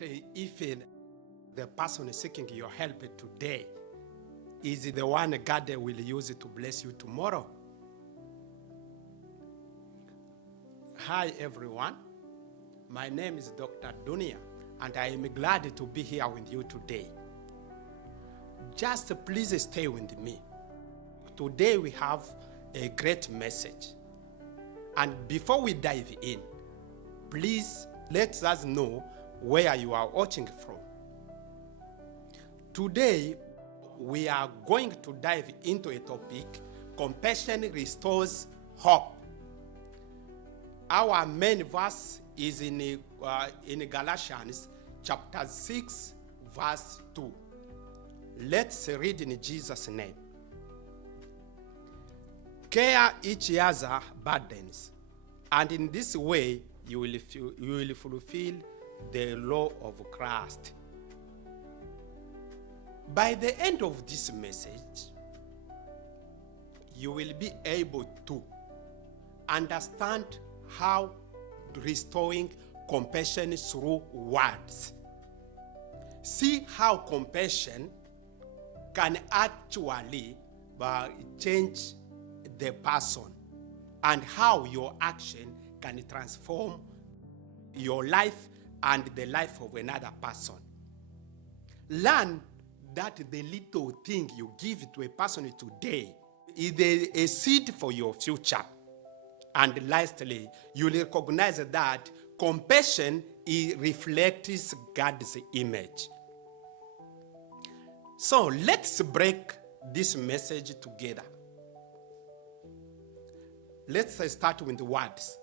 if the person seeking your help today is the one God will use to bless you tomorrow? Hi everyone, my name is Dr. Dunia and I am glad to be here with you today. Just please stay with me. Today we have a great message. And before we dive in, please let us know where you are watching from. Today, we are going to dive into a topic, compassion restores hope. Our main verse is in Galatians chapter 6, verse 2. Let's read in Jesus' name. Care each other burdens, and in this way you will fulfill the law of Christ. By the end of this message, you will be able to understand how restoring compassion through words. See how compassion can actually change the person, and how your action can transform your life and the life of another person. Learn that the little thing you give to a person today is a seed for your future. And lastly, you will recognize that compassion reflects God's image. So let's break this message together. Let's start with the words.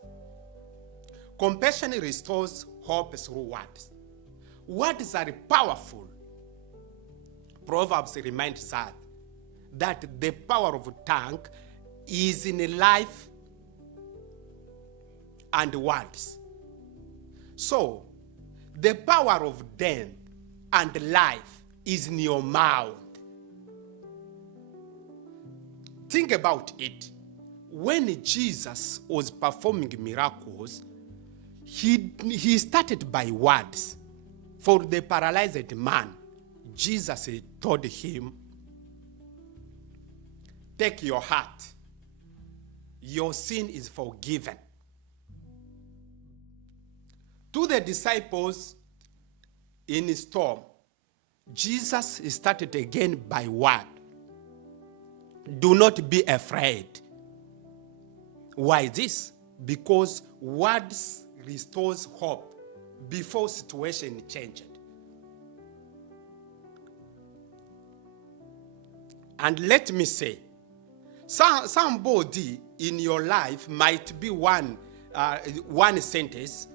Compassion restores hope through words. Words are powerful. Proverbs reminds us that the power of tongue is in life and words. So, the power of death and life is in your mouth. Think about it. When Jesus was performing miracles, he started by words. For the paralyzed man, Jesus told him, "Take your heart. Your sin is forgiven." To the disciples in the storm, Jesus started again by word. "Do not be afraid." Why this? Because words restores hope before situation changed. And let me say, somebody in your life might be one sentence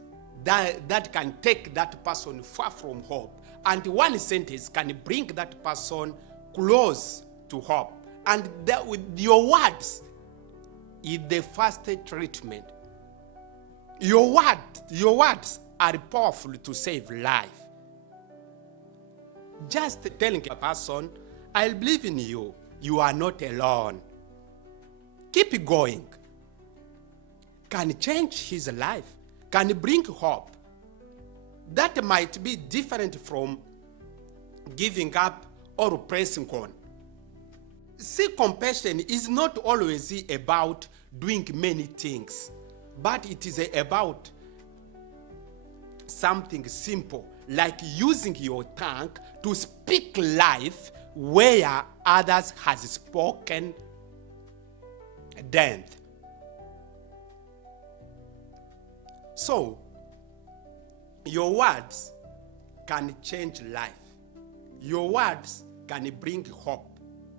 that can take that person far from hope, and one sentence can bring that person close to hope. And that with your words is the first treatment. Your words are powerful to save life. Just telling a person, "I believe in you. You are not alone. Keep going," can change his life, can bring hope. That might be different from giving up or pressing on. See, compassion is not always about doing many things, but it is about something simple, like using your tongue to speak life where others has spoken death. So, your words can change life. Your words can bring hope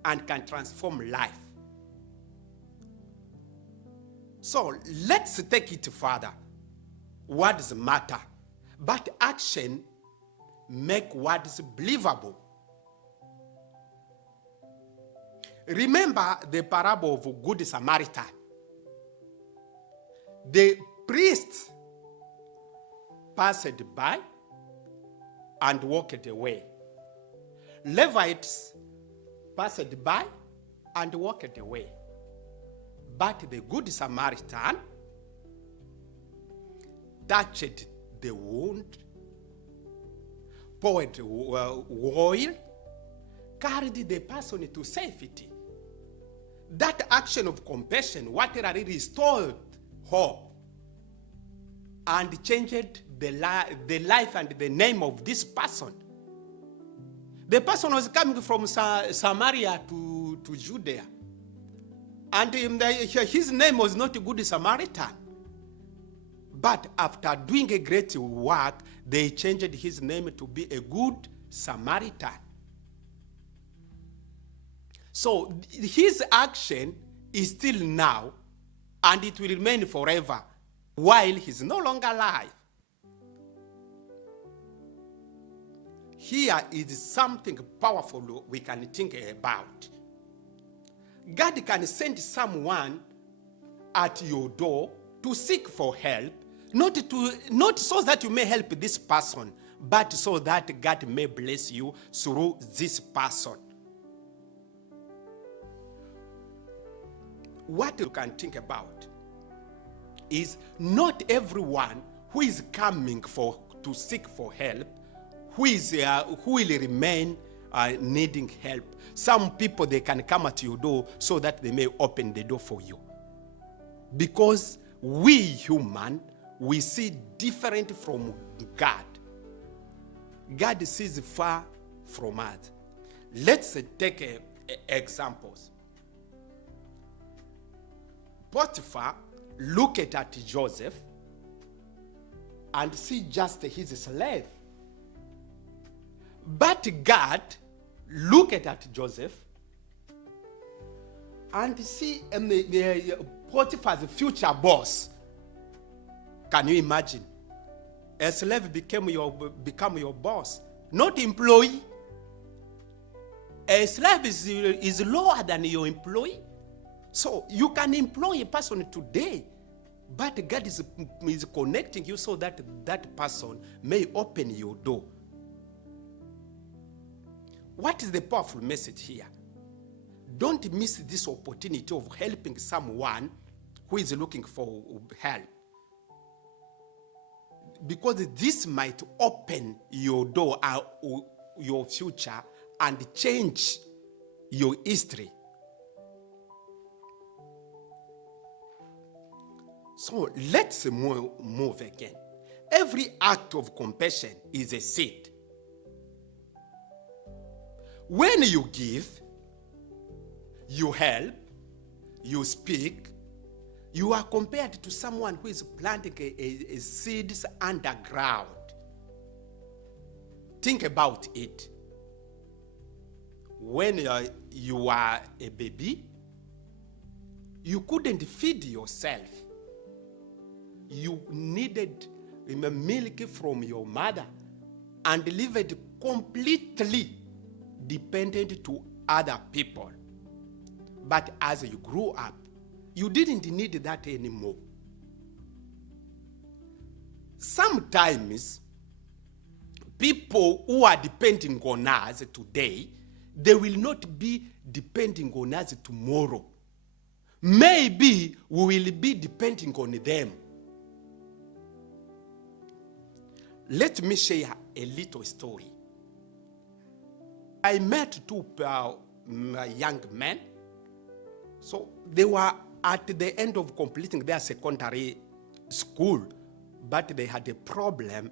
and can transform life. So let's take it further. Words matter, but action make words believable. Remember the parable of a Good Samaritan. The priest passed by and walked away. Levites passed by and walked away. But the Good Samaritan touched the wound poured oil, carried the person to safety. That action of compassion, whatever restored hope and changed the life and the name of this person. The person was coming from Samaria to Judea. And his name was not a Good Samaritan. But after doing a great work, they changed his name to be a Good Samaritan. So his action is still now, and it will remain forever, while he's no longer alive. Here is something powerful we can think about. God can send someone at your door to seek for help, not so that you may help this person, but so that God may bless you through this person. What you can think about is not everyone who is coming to seek for help who will remain needing help. Some people, they can come at your door so that they may open the door for you. Because we human, we see different from God. God sees far from us. Let's take examples. Potiphar looked at Joseph and see just his slave. But God looked at Joseph and see Potiphar's future boss. Can you imagine? A slave become your boss, not employee. A slave is lower than your employee. So you can employ a person today, but God is connecting you so that that person may open your door. What is the powerful message here? Don't miss this opportunity of helping someone who is looking for help. Because this might open your door or your future and change your history. So let's move again. Every act of compassion is a seed. When you give, you help, you speak, you are compared to someone who is planting a seeds underground. Think about it. When you are a baby, you couldn't feed yourself. You needed milk from your mother and lived completely dependent to other people. But as you grew up, you didn't need that anymore. Sometimes, people who are depending on us today, they will not be depending on us tomorrow. Maybe we will be depending on them. Let me share a little story. I met two young men. So they were at the end of completing their secondary school, but they had a problem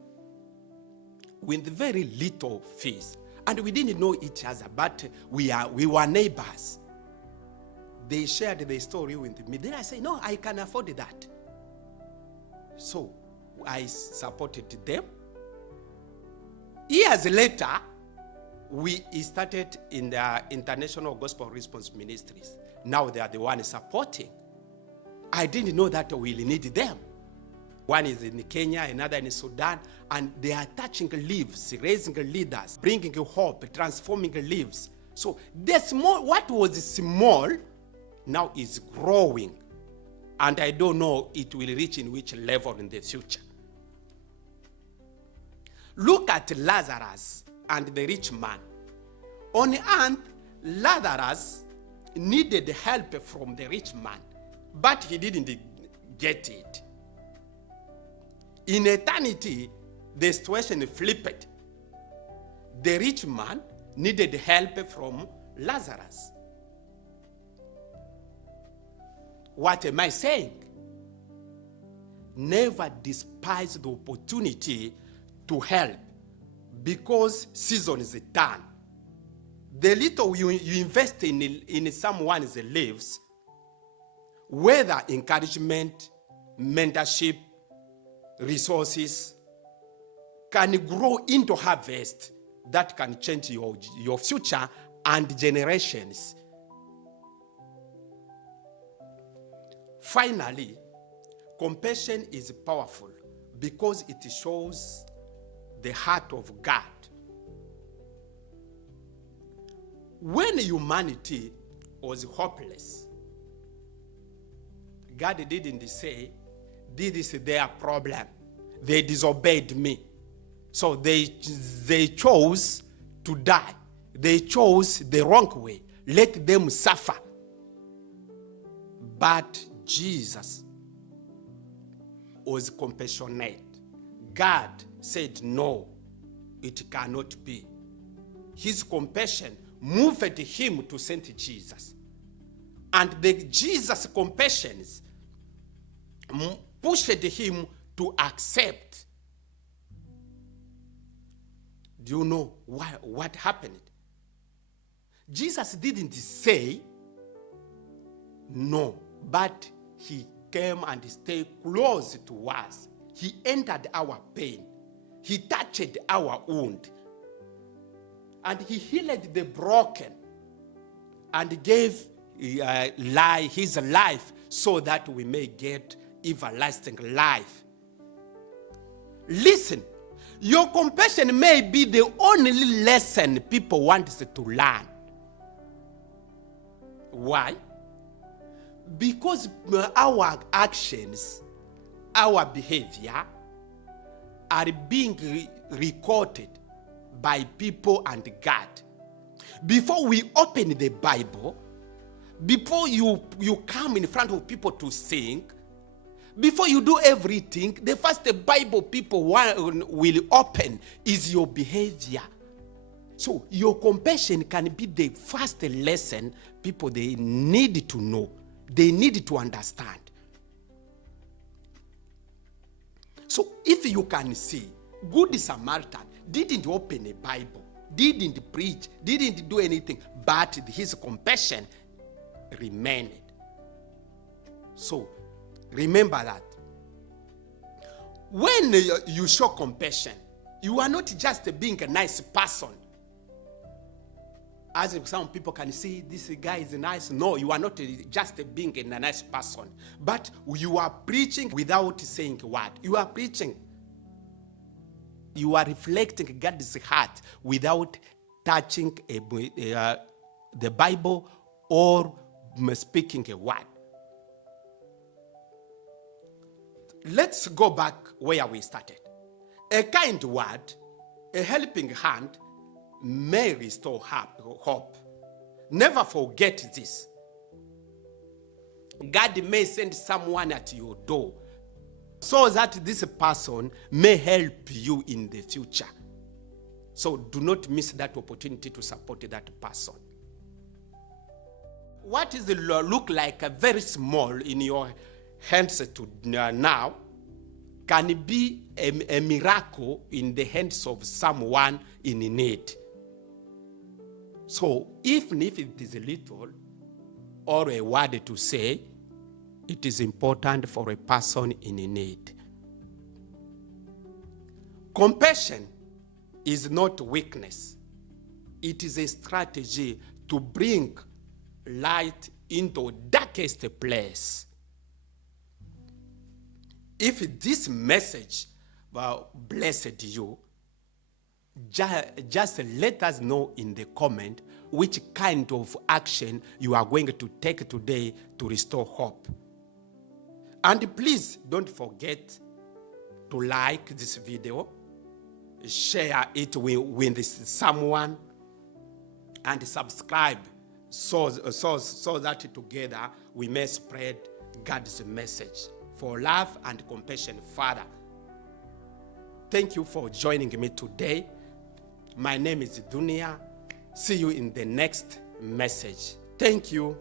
with very little fees. And we didn't know each other, but we were neighbors. They shared their story with me. Then I said, no, I can afford that. So I supported them. Years later, we started in the International Gospel Response Ministries. Now they are the ones supporting. I didn't know that we will need them. One is in Kenya, another in Sudan, and they are touching lives, raising leaders, bringing hope, transforming lives. So what was small now is growing. And I don't know it will reach in which level in the future. Look at Lazarus and the rich man. On earth, Lazarus needed help from the rich man, but he didn't get it. In eternity, the situation flipped. the rich man needed help from Lazarus. What am I saying? Never despise the opportunity to help because season is done. The little you invest in someone's lives, whether encouragement, mentorship, resources, can grow into harvest that can change your future and generations. Finally, compassion is powerful because it shows the heart of God. When humanity was hopeless, God didn't say, this is their problem. They disobeyed me. So they chose to die. They chose the wrong way. Let them suffer. But Jesus was compassionate. God said, no, it cannot be. His compassion moved him to send Jesus. And Jesus' compassion pushed him to accept. Do you know what happened? Jesus didn't say no, but he came and stayed close to us. He entered our pain. He touched our wound. And he healed the broken and gave his life so that we may get everlasting life. Listen, your compassion may be the only lesson people want to learn. Why? Because our actions, our behavior are being recorded by people and God. Before we open the Bible, before you come in front of people to sing, before you do everything, the first Bible people will open is your behavior. So your compassion can be the first lesson people they need to know. They need to understand. So if you can see, Good Samaritan didn't open a Bible, didn't preach, didn't do anything, but his compassion remained. So remember that. When you show compassion, you are not just being a nice person. As some people can see, this guy is nice. No, you are not just being a nice person. But you are preaching without saying a word. You are preaching. You are reflecting God's heart without touching the Bible or speaking a word. Let's go back where we started. A kind word, a helping hand, may restore hope. Never forget this. God may send someone at your door so that this person may help you in the future. So do not miss that opportunity to support that person. What is look like very small in your hands to now can be a miracle in the hands of someone in need. So even if it is a little or a word to say, it is important for a person in need. Compassion is not weakness. It is a strategy to bring light into darkest place. If this message blessed you, just let us know in the comment which kind of action you are going to take today to restore hope. And please don't forget to like this video, share it with someone, and subscribe so that together we may spread God's message for love and compassion. Father, thank you for joining me today. My name is Dunia. See you in the next message. Thank you.